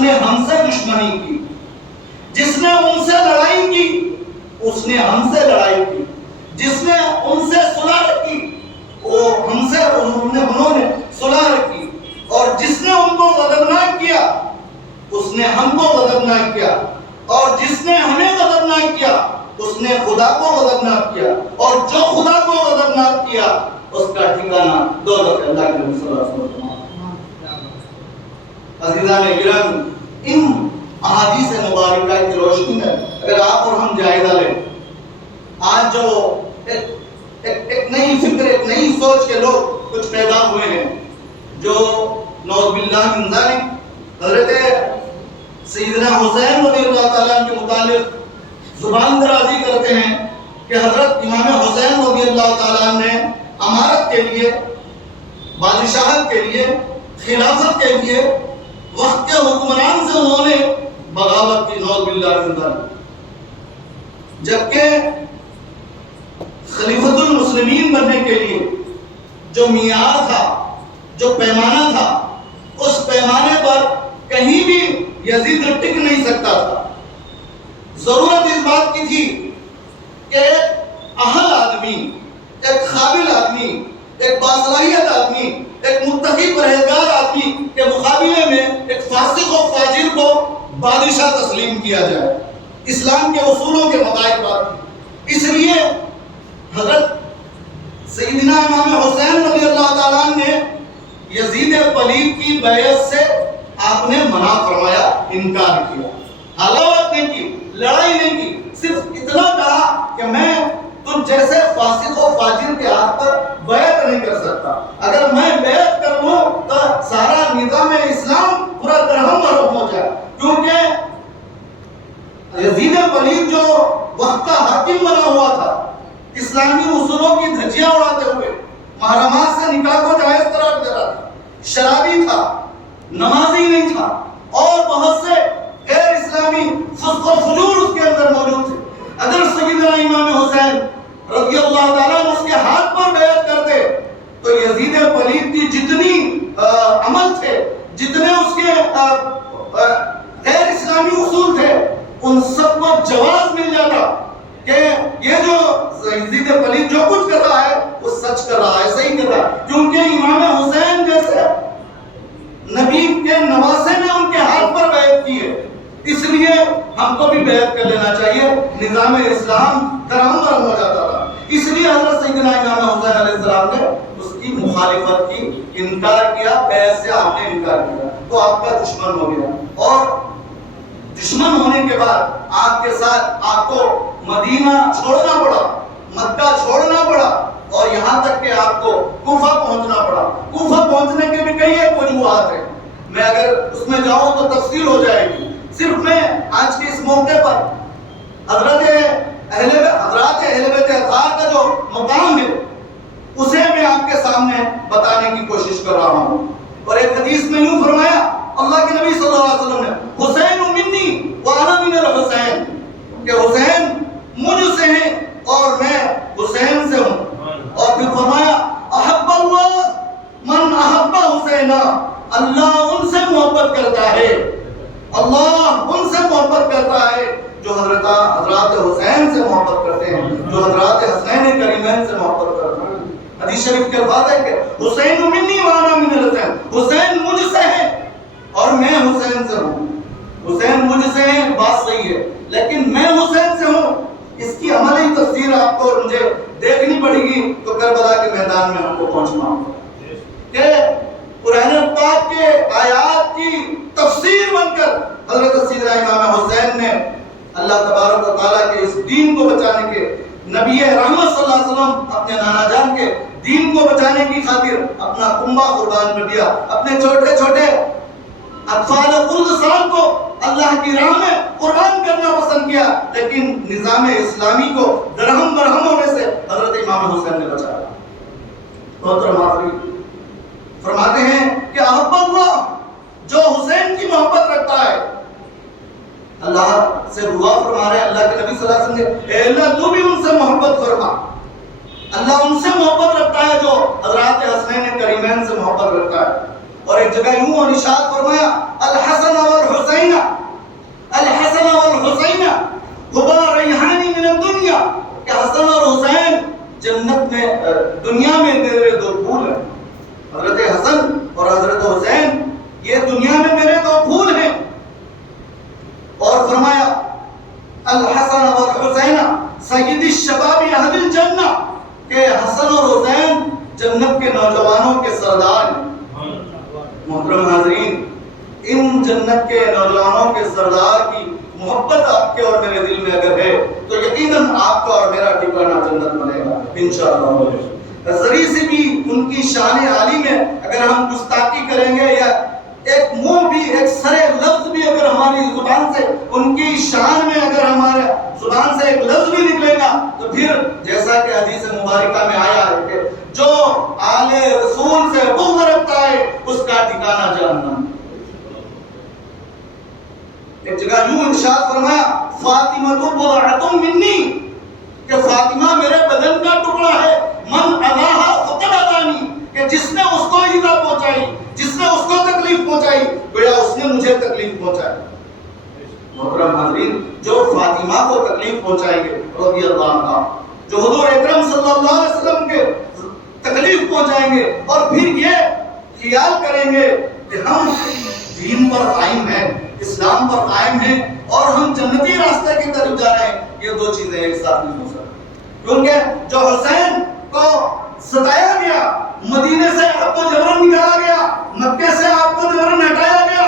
نے ہم سے دشمنی کی، جس نے ان سے لڑائی کی اس نے ہم سے لڑائی کی، جس نے ان سے صلح رکھی وہ ہم سے انہوں نے صلح رکھی، اور جس نے ان کو غضبناک کیا اس نے ہم کو غضبناک کیا، اور جس نے ہمیں غضبناک کیا اس نے خدا کو غضبناک کیا، اور جو خدا کو غضبناک کیا اس کا ٹھکانہ دوزخ ہے۔ اللہ کے نبی صلی اللہ علیہ وسلم۔ عزیزان گرامی، ان احادیث مبارکہ کی روشنی میں اگر آپ اور ہم جائزہ لیں، آج جو ایک نئی فکر، ایک نئی سوچ کے لوگ کچھ پیدا ہوئے ہیں، جو نعوذ باللہ من ذالک حضرت سیدنا حسین رضی اللہ تعالیٰ کے متعلق زبان درازی کرتے ہیں کہ حضرت امام حسین رضی اللہ تعالیٰ نے امارت کے لیے، بادشاہت کے لیے، خلافت کے لیے وقت کے حکمران سے انہوں نے بغاوت کی، نعوذ باللہ من ذالک، جبکہ خلیفۃ المسلمین بننے کے لیے جو معیار تھا، جو پیمانہ تھا، اس پیمانے پر کہیں بھی یزید ٹک نہیں سکتا تھا۔ ضرورت اس بات کی تھی کہ ایک اہل آدمی، ایک قابل آدمی، ایک باصلاحیت آدمی، ایک متقی پرہیزگار آدمی کے مقابلے میں ایک فاسق و فاجر کو بادشاہ تسلیم کیا جائے، اسلام کے اصولوں کے مطابق۔ اس لیے حضرت سیدنا امام حسین رضی اللہ تعالیٰ نے یزید پلید کی بیعت سے آپ نے منع فرمایا، انکار کیا، عداوت نہیں کی، لڑائی نہیں کی، صرف اتنا کہا کہ میں تم جیسے فاسق و فاجر کے ہاتھ پر بیعت نہیں کر سکتا، اگر میں بیعت کر لوں تو سارا نظام اسلام پورا درہم برہم ہو جائے، کیونکہ یزید پلید جو وقت کا حاکم بنا ہوا تھا، اسلامی اصولوں کی دھجیاں اڑاتے ہوئے محرمات سے نکاح کو جائز قرار دے رہا تھا، شرابی تھا، نمازی نہیں تھا، اور بہت سے غیر اسلامی فسق و فجور اس کے اندر موجود تھے۔ اگر سیدنا امام حسین رضی اللہ تعالیٰ نے اس کے ہاتھ پر بیعت کرتے تو یزید پلید کی جتنی عمل تھے، جتنے اس کے غیر اسلامی اصول تھے، ان سب کو جواز مل جاتا کہ یہ جو یزید پلید جو کچھ کر رہا ہے وہ سچ کر رہا ہے، صحیح کر رہا ہے، کیونکہ امام حسین جیسے نبی کے نواسے نے ان کے ہاتھ پر بیعت کی ہے، اس لیے ہم کو بھی بیعت کر لینا چاہیے، نظام اسلام درہم برہم ہو جاتا تھا۔ اس لیے حضرت سیدنا امام حسین علیہ السلام نے اس کی مخالفت کی، انکار کیا، بیعت سے آپ نے انکار کیا تو آپ کا دشمن ہو گیا، اور دشمن ہونے کے بعد آپ کے ساتھ آپ کو مدینہ چھوڑنا پڑا، مکہ چھوڑنا پڑا، اور یہاں تک کہ آپ کو کوفہ پہنچنا پڑا۔ کوفہ پہنچنے کے بھی کئی ایک وجوہات ہیں، میں اگر اس میں جاؤں تو تفصیل ہو جائے گی، صرف میں آج کے اس موقع پر حضرات اہل بیت اطہار کا جو مقام ہے اسے میں آپ کے سامنے بتانے کی کوشش کر رہا ہوں۔ اور ایک حدیث میں یوں فرمایا اللہ کے نبی صلی اللہ علیہ وسلم نے، حسین منی وانا من الحسین، کہ حسین مجھ سے ہیں اور میں حسین سے ہوں، اور پھر فرمایا احب اللہ من احب حسینا، اللہ ان سے محبت کرتا ہے، اللہ ان سے محبت کرتا ہے جو حضرات حسین سے محبت کرتے ہیں، جو حضرات حسنین کریمین سے محبت کرتے ہیں۔ حدیث شریف کے الفاظ ہے کہ حسین منی وانا من الحسین، حسین مجھ سے ہے اور میں حسین سے ہوں۔ حسین مجھ سے ہے، بات صحیح ہے، لیکن میں حسین سے ہوں، اس کی عملی تفسیر آپ کو مجھے دیکھنی پڑے گی تو کربلا کے میدان میں ہم کو پہنچنا ہوگا کہ قرآن پاک کے آیات کی تفسیر بن کر حضرت سیدنا امام حسین نے اللہ تبارک و تعالیٰ کے اس دین کو بچانے کے، نبی رحمت صلی اللہ علیہ وسلم اپنے نانا جان کے دین کو بچانے کی خاطر اپنا کنبہ قربان کر دیا، اپنے چھوٹے چھوٹے اطفال قرد کو اللہ کی راہ میں قربان کرنا پسند کیا، لیکن نظام اسلامی کو درہم برہم ہونے سے حضرت امام حسین نے بچایا۔ محترم حاضرین، فرماتے ہیں کہ احب اللہ، جو حسین کی محبت رکھتا ہے، اللہ سے دعا فرما رہے ہیں، اللہ کے نبی صلی اللہ علیہ وسلم نے، اے اللہ تو بھی ان سے محبت فرما، اللہ ان سے محبت رکھتا ہے جو حضرات حسنین کریمین سے محبت رکھتا ہے، اور ایک جگہ یوں اور ارشاد فرمایا الحسن والحسین ہما ریحان من الدنیا، کہ حسن اور حسین جنت میں دنیا میں میرے دو پھول ہیں. حضرت حسن اور حضرت حسین یہ دنیا میں میرے دو پھول ہیں. اور فرمایا الحسن والحسین سید الشباب اہل الجنہ، کہ حسن اور حسین جنت کے نوجوانوں کے سردار ہیں. محترم حاضرین، ان جنت کے نوجوانوں کے سردار کی محبت آپ کے اور میرے دل میں اگر ہے تو یقیناً آپ کا اور میرا ٹھکانہ جنت بنے گا انشاءاللہ. ذری سے بھی ان کی شان عالی میں اگر ہم گستاخی کریں گے یا ایک منہ بھی ایک سرے لفظ بھی اگر ہماری زبان سے ان کی شان میں اگر ہمارے زبان سے ایک لفظ بھی نکلے گا تو پھر جیسا کہ حدیث مبارکہ میں آیا ہے کہ جو آل رسول سے بغض رکھتا ہے اس کا ٹھکانہ جہنم. ایک جگہ یوں ارشاد فرمایا فاطمہ بضعۃ منی، کہ فاطمہ میرے بدن کا ٹکڑا ہے. من اذاہا فقد اذانی، کہ جس نے اس کو ایذا پہنچائی، جس نے اس کو تکلیف پہنچائی گویا اس نے مجھے تکلیف پہنچائی. محترم حاضرین، جو فاطمہ کو تکلیف پہنچائیں گے رضی اللہ عنہ، جو حضور اکرم صلی اللہ علیہ وسلم کے تکلیف پہنچائیں گے اور پھر یہ خیال کریں گے کہ ہم دین پر قائم ہیں، اسلام پر قائم ہیں اور ہم جنتی راستے کی طرف جا رہے ہیں، یہ دو چیزیں ایک ساتھ نہیں ہو سکتی. کیونکہ جو حسین کو ستایا گیا، مدینے سے آپ کو جبرن نکالا گیا، مکے سے آپ کو جبرن ہٹایا گیا،